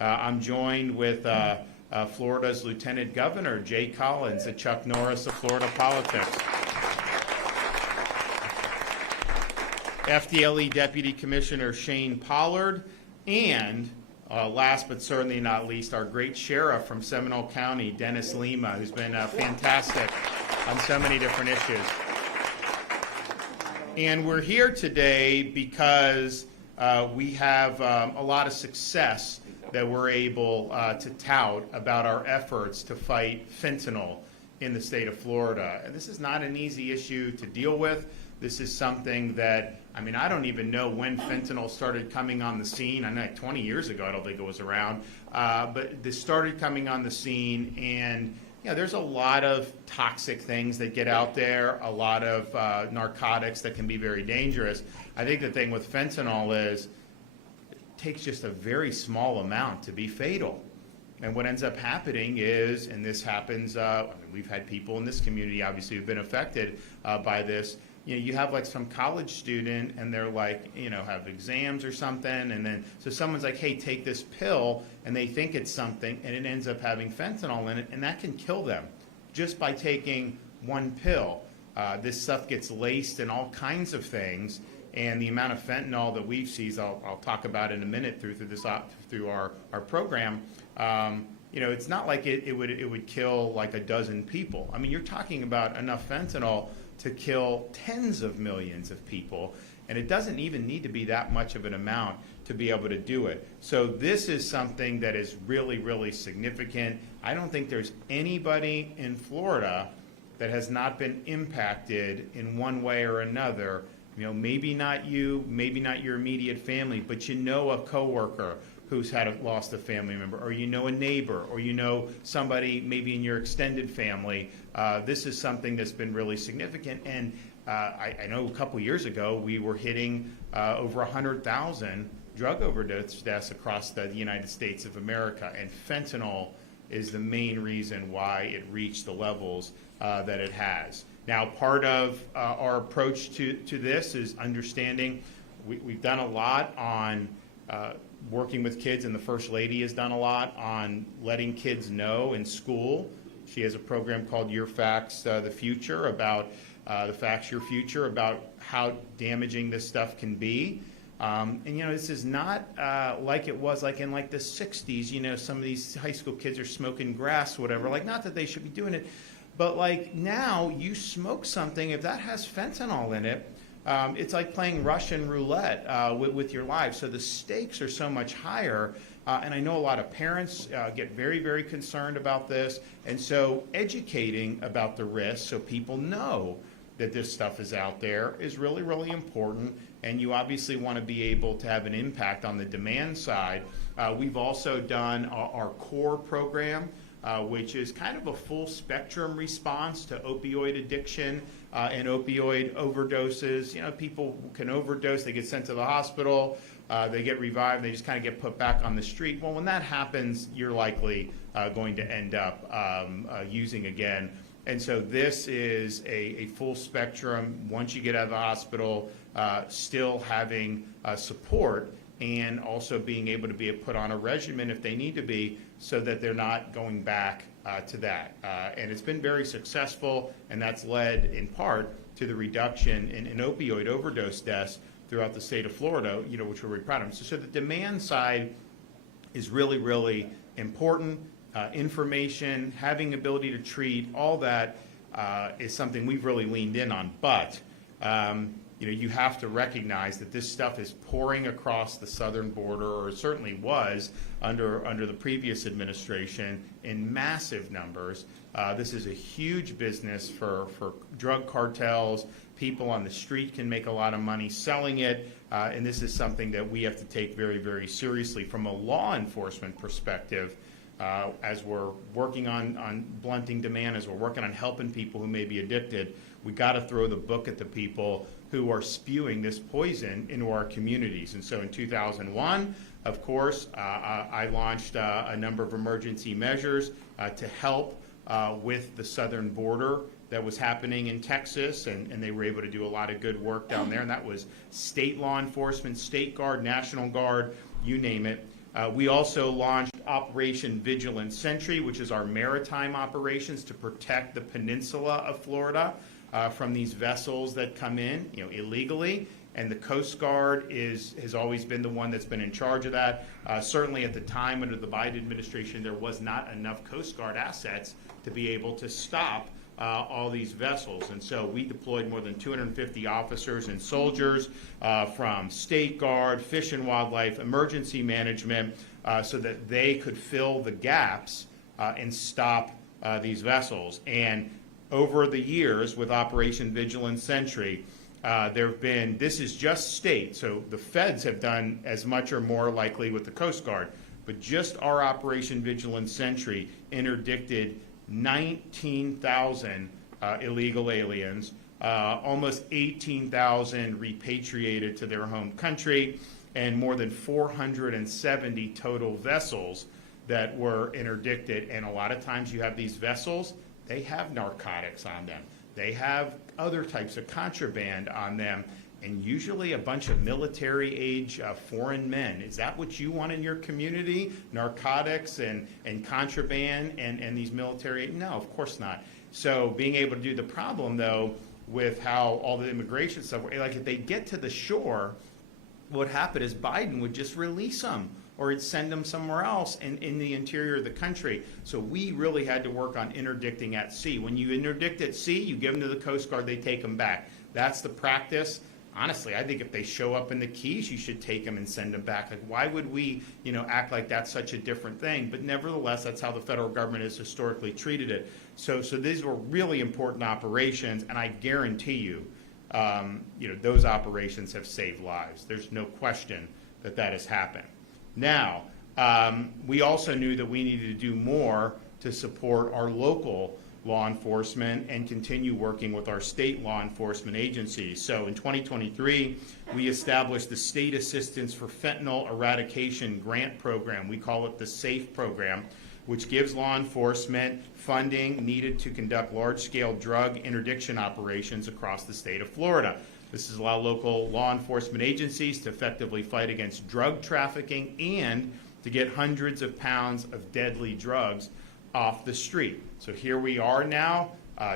I'm joined with Florida's Lieutenant Governor, Jay Collins, the Chuck Norris of Florida politics. FDLE Deputy Commissioner Shane Pollard, and last but certainly not least, our great sheriff from Seminole County, Dennis Lima, who's been fantastic on so many different issues. And we're here today because we have a lot of success that we're able to tout about our efforts to fight fentanyl in the state of Florida. And this is not an easy issue to deal with. This is something that, I mean, I don't even know when fentanyl started coming on the scene. I know like 20 years ago, I don't think it was around. But this started coming on the scene, and there's a lot of toxic things that get out there, a lot of narcotics that can be very dangerous. I think the thing with fentanyl is it takes just a very small amount to be fatal. And what ends up happening is, and this happens, I mean, we've had people in this community obviously who've been affected by this. You have like some college student and they're like, have exams or something, and then so someone's like, hey, take this pill, and they think it's something, and it ends up having fentanyl in it, and that can kill them just by taking one pill. This stuff gets laced in all kinds of things, and the amount of fentanyl that we've seen, I'll talk about in a minute through our program. It's not like it would kill like a dozen people. I mean, you're talking about enough fentanyl to kill tens of millions of people, and it doesn't even need to be that much of an amount to be able to do it. So this is something that is really, really significant. I don't think there's anybody in Florida that has not been impacted in one way or another. Maybe not you, maybe not your immediate family, but a coworker who's lost a family member, or a neighbor, or somebody maybe in your extended family. This is something that's been really significant. And I know a couple years ago we were hitting over 100,000 drug overdose deaths across the United States of America, and fentanyl is the main reason why it reached the levels that it has. Now, part of our approach to this is understanding we've done a lot on working with kids, and the First Lady has done a lot on letting kids know in school. She has a program called Your Facts, the Future, about the facts, your future, about how damaging this stuff can be. This is not like it was like in like the 60s. Some of these high school kids are smoking grass, whatever. Like, not that they should be doing it, but like now you smoke something, if that has fentanyl in it, it's like playing Russian roulette with your life. So the stakes are so much higher. And I know a lot of parents get very, very concerned about this. And so educating about the risks so people know that this stuff is out there is really, really important. And you obviously want to be able to have an impact on the demand side. We've also done our CORE program, which is kind of a full spectrum response to opioid addiction and opioid overdoses. People can overdose, they get sent to the hospital, they get revived, they just kind of get put back on the street. Well, when that happens, you're likely going to end up using again. And so this is a full spectrum, once you get out of the hospital, still having support, and also being able to be put on a regimen if they need to be, so that they're not going back to that. And it's been very successful, and that's led in part to the reduction in opioid overdose deaths throughout the state of Florida, which we're very proud of. So the demand side is really, really important. Information, having ability to treat, all that is something we've really leaned in on. But you have to recognize that this stuff is pouring across the southern border, or it certainly was under the previous administration, in massive numbers. This is a huge business for drug cartels. People on the street can make a lot of money selling it, and this is something that we have to take very, very seriously from a law enforcement perspective. As we're working on blunting demand, as we're working on helping people who may be addicted, we got to throw the book at the people who are spewing this poison into our communities. And so in 2001, of course, I launched a number of emergency measures to help with the southern border that was happening in Texas, and they were able to do a lot of good work down there, and that was state law enforcement, state guard, National Guard, you name it. We also launched Operation Vigilant Sentry, which is our maritime operations to protect the peninsula of Florida from these vessels that come in, illegally. And the Coast Guard has always been the one that's been in charge of that. Certainly at the time under the Biden administration, there was not enough Coast Guard assets to be able to stop all these vessels. And so we deployed more than 250 officers and soldiers from State Guard, Fish and Wildlife, Emergency Management, so that they could fill the gaps and stop these vessels. And over the years with Operation Vigilant Sentry, there have been, this is just state, so the feds have done as much or more likely with the Coast Guard, but just our Operation Vigilant Sentry interdicted 19,000 illegal aliens, almost 18,000 repatriated to their home country, and more than 470 total vessels that were interdicted. And a lot of times you have these vessels, they have narcotics on them. They have other types of contraband on them, and usually a bunch of military-age foreign men. Is that what you want in your community? Narcotics and contraband and these military? No, of course not. So being able to do the problem, though, with how all the immigration stuff, like if they get to the shore, what would happen is Biden would just release them, or he'd send them somewhere else in the interior of the country. So we really had to work on interdicting at sea. When you interdict at sea, you give them to the Coast Guard, they take them back. That's the practice. Honestly, I think if they show up in the Keys, you should take them and send them back. Like, why would we, act like that's such a different thing? But nevertheless, that's how the federal government has historically treated it. So these were really important operations, and I guarantee you, those operations have saved lives. There's no question that has happened. Now, we also knew that we needed to do more to support our local law enforcement and continue working with our state law enforcement agencies. So in 2023, we established the State Assistance for Fentanyl Eradication Grant Program. We call it the SAFE program, which gives law enforcement funding needed to conduct large-scale drug interdiction operations across the state of Florida. This has allowed local law enforcement agencies to effectively fight against drug trafficking and to get hundreds of pounds of deadly drugs off the street. So here we are now,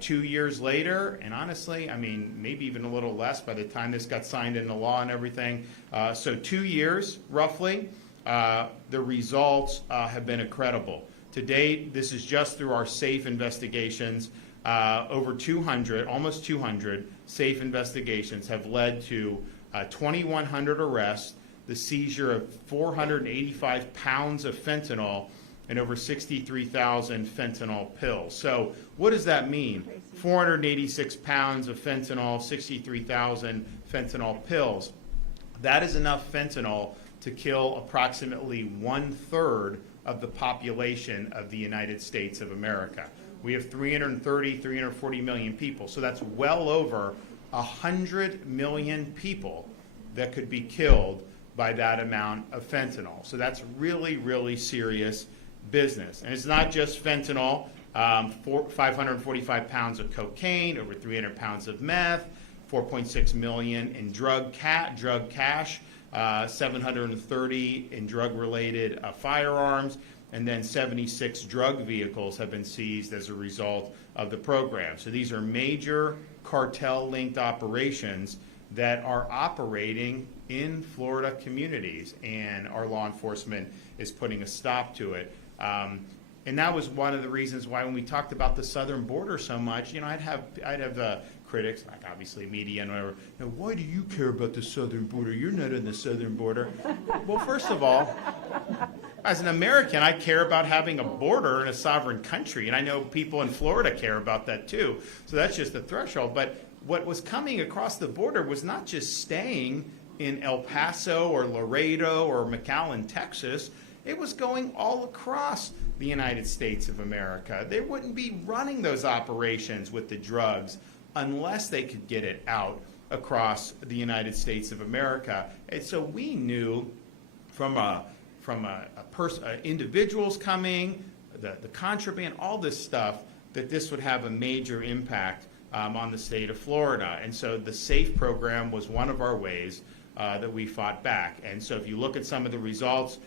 2 years later, and honestly, maybe even a little less by the time this got signed into law and everything. So 2 years, roughly, the results have been incredible. To date, this is just through our SAFE investigations. Over 200, almost 200 SAFE investigations have led to 2,100 arrests, the seizure of 485 pounds of fentanyl, and over 63,000 fentanyl pills. So what does that mean? 486 pounds of fentanyl, 63,000 fentanyl pills. That is enough fentanyl to kill approximately 1/3 of the population of the United States of America. We have 340 million people, so that's well over 100 million people that could be killed by that amount of fentanyl. So that's really, really serious business. And it's not just fentanyl, 545 pounds of cocaine, over 300 pounds of meth, 4.6 million in drug cash, 730 in drug-related firearms, and then 76 drug vehicles have been seized as a result of the program. So these are major cartel-linked operations that are operating in Florida communities, and our law enforcement is putting a stop to it. And that was one of the reasons why when we talked about the southern border so much, I'd have critics, like obviously media and whatever, why do you care about the southern border? You're not in the southern border. Well, first of all, as an American, I care about having a border in a sovereign country, and I know people in Florida care about that too. So that's just the threshold. But what was coming across the border was not just staying in El Paso or Laredo or McAllen, Texas. It was going all across the United States of America. They wouldn't be running those operations with the drugs unless they could get it out across the United States of America. And so we knew from individuals coming, the contraband, all this stuff, that this would have a major impact on the state of Florida. And so the SAFE program was one of our ways that we fought back. And so if you look at some of the results,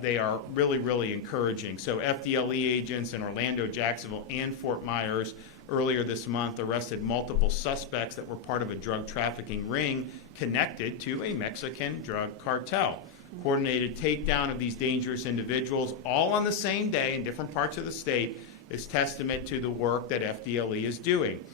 they are really, really encouraging. So FDLE agents in Orlando, Jacksonville, and Fort Myers earlier this month arrested multiple suspects that were part of a drug trafficking ring connected to a Mexican drug cartel. Coordinated takedown of these dangerous individuals all on the same day in different parts of the state is testament to the work that FDLE is doing.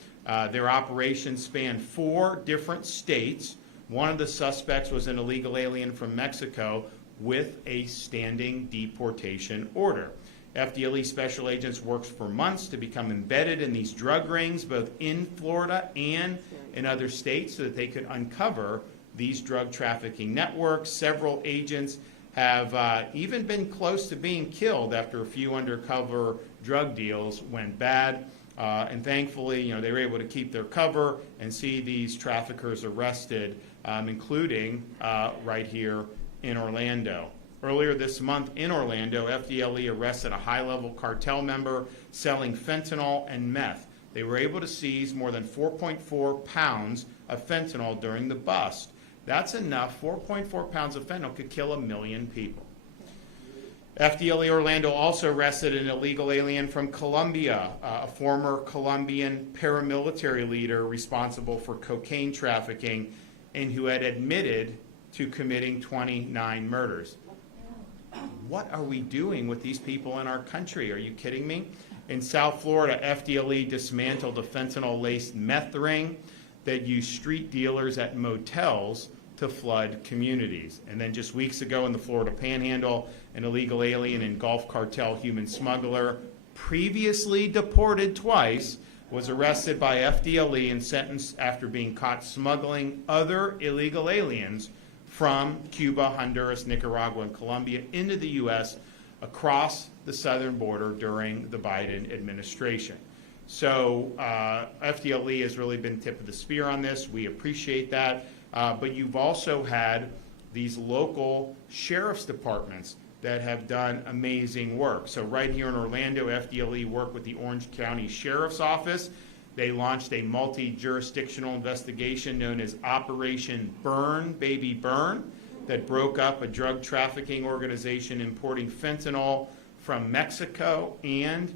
Their operations span 4 different states. One of the suspects was an illegal alien from Mexico with a standing deportation order. FDLE special agents worked for months to become embedded in these drug rings, both in Florida and in other states, so that they could uncover these drug trafficking networks. Several agents have even been close to being killed after a few undercover drug deals went bad. And thankfully, they were able to keep their cover and see these traffickers arrested, including right here in Orlando. Earlier this month in Orlando, FDLE arrested a high-level cartel member selling fentanyl and meth. They were able to seize more than 4.4 pounds of fentanyl during the bust. That's enough. 4.4 pounds of fentanyl could kill 1 million people. FDLE Orlando also arrested an illegal alien from Colombia, a former Colombian paramilitary leader responsible for cocaine trafficking and who had admitted to committing 29 murders. What are we doing with these people in our country? Are you kidding me? In South Florida, FDLE dismantled a fentanyl-laced meth ring that used street dealers at motels to flood communities. And then just weeks ago in the Florida Panhandle, an illegal alien and Gulf cartel human smuggler, previously deported twice, was arrested by FDLE and sentenced after being caught smuggling other illegal aliens from Cuba, Honduras, Nicaragua, and Colombia into the U.S. across the southern border during the Biden administration. So FDLE has really been tip of the spear on this. We appreciate that. But you've also had these local sheriff's departments that have done amazing work. So right here in Orlando, FDLE worked with the Orange County Sheriff's Office. They launched a multi-jurisdictional investigation known as Operation Burn, Baby Burn, that broke up a drug trafficking organization importing fentanyl from Mexico and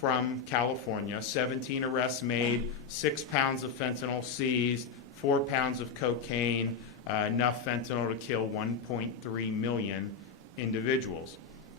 from California. 17 arrests made, 6 pounds of fentanyl seized, 4 pounds of cocaine, enough fentanyl to kill 1.3 million individuals.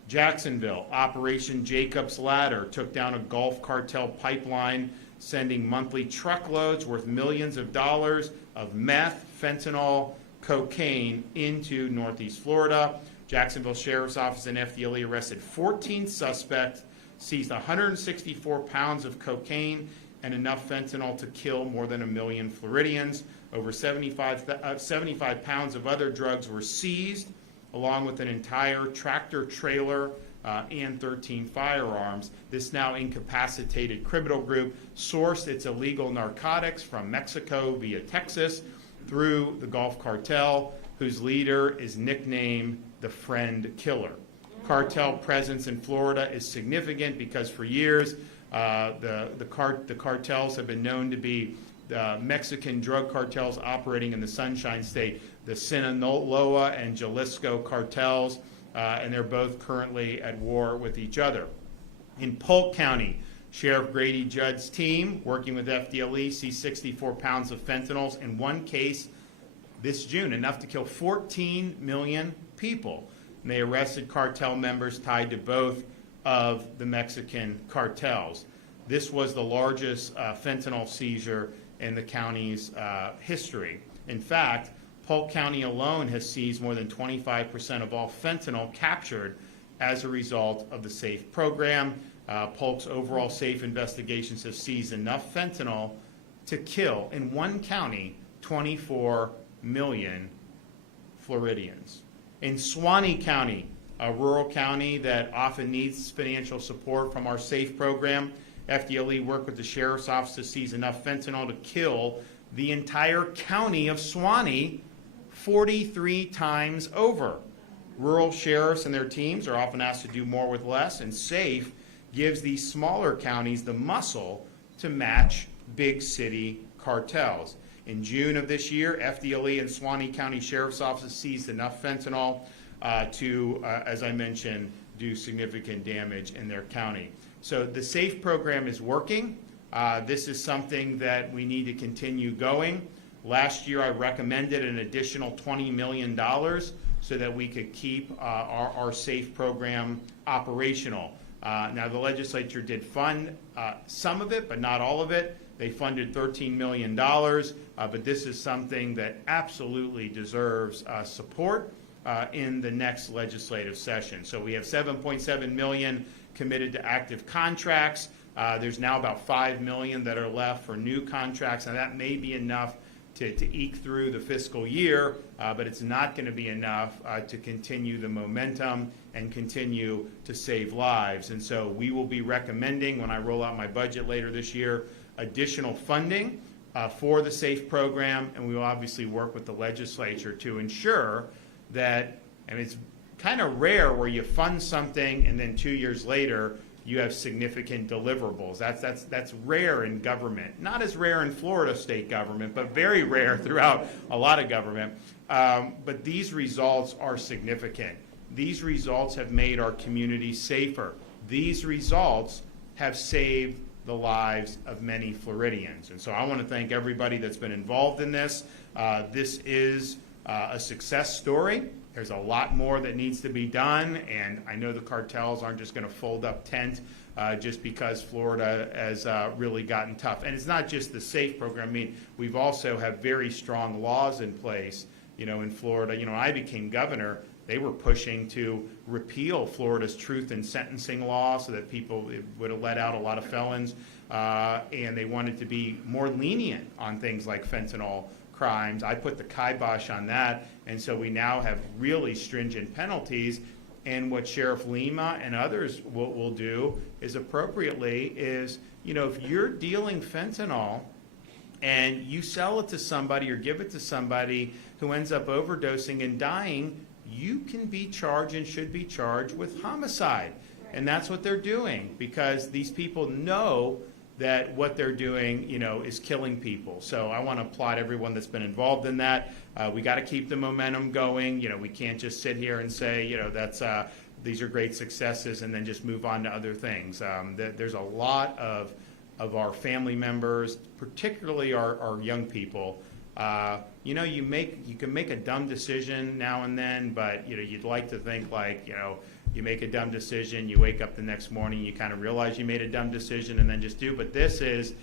Jacksonville, Operation Jacob's Ladder took down a Gulf cartel pipeline, sending monthly truckloads worth millions of dollars of meth, fentanyl, cocaine into Northeast Florida. Jacksonville Sheriff's Office and FDLE arrested 14 suspects, seized 164 pounds of cocaine and enough fentanyl to kill more than 1 million Floridians. Over 75 pounds of other drugs were seized, along with an entire tractor trailer and 13 firearms. This now incapacitated criminal group sourced its illegal narcotics from Mexico via Texas through the Gulf cartel, whose leader is nicknamed the Friend Killer. Cartel presence in Florida is significant because for years the cartels have been known to be Mexican drug cartels operating in the Sunshine State, the Sinaloa and Jalisco cartels, and they're both currently at war with each other. In Polk County, Sheriff Grady Judd's team, working with FDLE, seized 64 pounds of fentanyl in one case this June, enough to kill 14 million people. And they arrested cartel members tied to both of the Mexican cartels. This was the largest fentanyl seizure in the county's history. In fact, Polk County alone has seized more than 25% of all fentanyl captured as a result of the SAFE program. Polk's overall SAFE investigations have seized enough fentanyl to kill, in one county, 24 million Floridians. In Suwannee County, a rural county that often needs financial support from our SAFE program, FDLE worked with the Sheriff's Office to seize enough fentanyl to kill the entire county of Suwannee 43 times over. Rural sheriffs and their teams are often asked to do more with less, and SAFE gives these smaller counties the muscle to match big city cartels. In June of this year, FDLE and Suwannee County Sheriff's Office seized enough fentanyl to, as I mentioned, do significant damage in their county. So the SAFE program is working. This is something that we need to continue going. Last year, I recommended an additional $20 million so that we could keep our SAFE program operational. Now, the legislature did fund some of it, but not all of it. They funded $13 million, but this is something that absolutely deserves support in the next legislative session. So we have $7.7 million committed to active contracts. There's now about $5 million that are left for new contracts, and that may be enough to eke through the fiscal year, but it's not going to be enough to continue the momentum and continue to save lives. And so we will be recommending, when I roll out my budget later this year, additional funding for the SAFE program, and we will obviously work with the legislature to ensure that, and it's kind of rare where you fund something and then 2 years later you have significant deliverables. That's rare in government. Not as rare in Florida state government, but very rare throughout a lot of government. But these results are significant. These results have made our community safer. These results have saved the lives of many Floridians. And so I want to thank everybody that's been involved in this. This is a success story. There's a lot more that needs to be done, and I know the cartels aren't just going to fold up tent just because Florida has really gotten tough. And it's not just the SAFE program. I mean, we've also have very strong laws in place, in Florida. When I became governor, they were pushing to repeal Florida's truth in sentencing law so that people would have let out a lot of felons, and they wanted to be more lenient on things like fentanyl crimes. I put the kibosh on that, and so we now have really stringent penalties. And what Sheriff Lima and others will do is appropriately is, if you're dealing fentanyl and you sell it to somebody or give it to somebody who ends up overdosing and dying, you can be charged and should be charged with homicide. And that's what they're doing, because these people know that what they're doing, is killing people. So I want to applaud everyone that's been involved in that. We got to keep the momentum going. We can't just sit here and say, these are great successes and then just move on to other things. There's a lot of our family members, particularly our young people. You can make a dumb decision now and then, but you'd like to think like, you make a dumb decision, you wake up the next morning, you kind of realize you made a dumb decision and then just do. But this is